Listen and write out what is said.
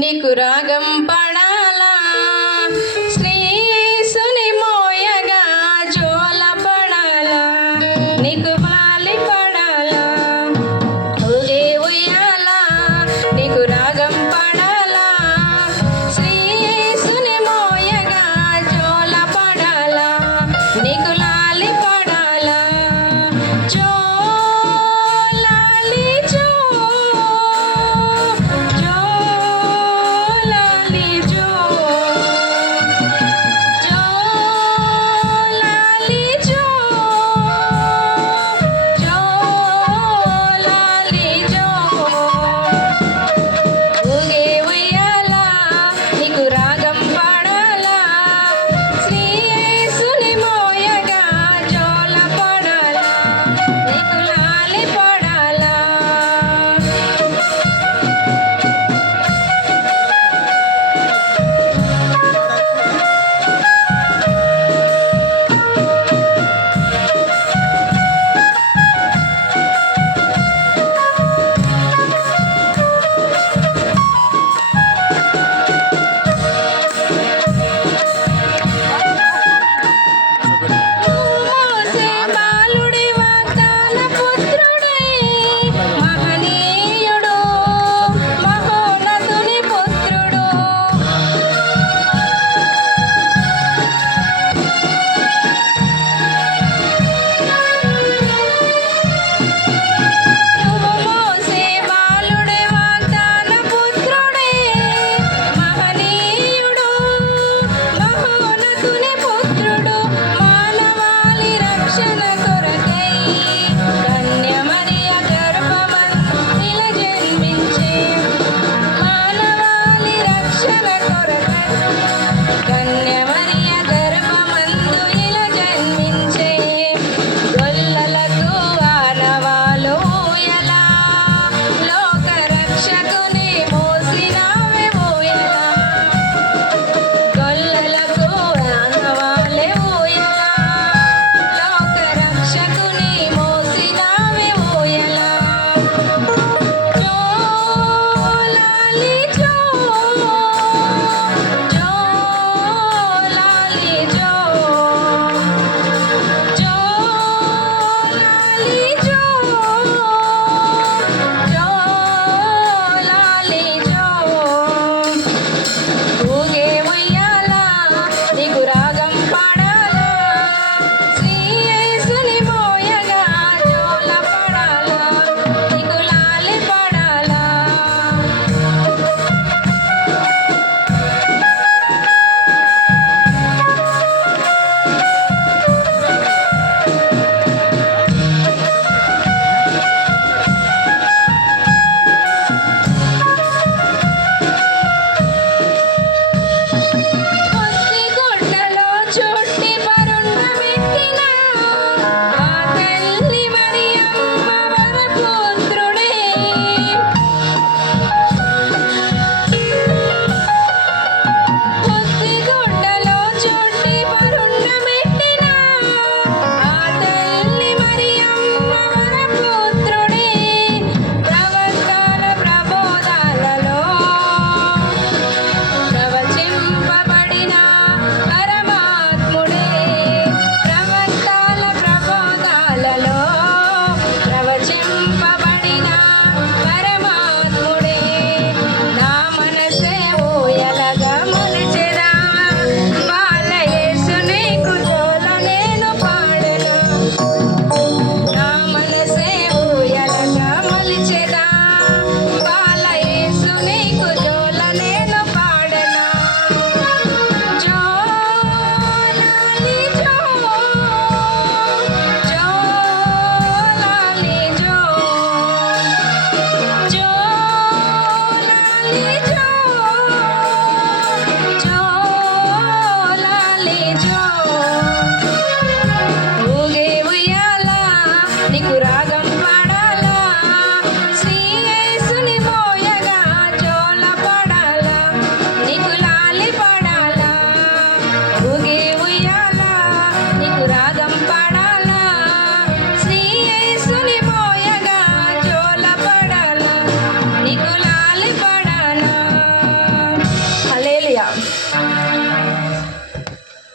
నీకు రాగం పడాలా శ్రీసుని మోయగా జోల పడాలా నీకు బాలి పడాలా ఊగే ఉయ్యాలా నీకు రాగం పడాలా శ్రీసుని మోయగా జోల పడాలా నీకు లాలి పడాలా జో లాలి జో జో లాలి జో జో లాలి జో జో లాలి జో ఊగే ఉయ్యాలా నీకు రాగం పడాలా శ్రీయేసుని మోయగా జోల పడాలా నీకు లాలి పడాలా మోసే బాలుడి వాగ్దాన పుత్రుడై మహనీయుడు మహోన్నతుని పుత్రుడు నువ్వు మోసే బాలుడి వాగ్దాన పుత్రుడై మహనీయుడు మహోన్నతుని పుత్రుడు మానవాళి రక్షణ కొరకై కన్యమరియ గర్భమందుల జన్మించే మానవాళి రక్షణ కొరకై కన్యమరియ గర్భమందు ఇలా జన్మించే గొల్లలకు ఆనవాలు ఊయలా లోక రక్షకుని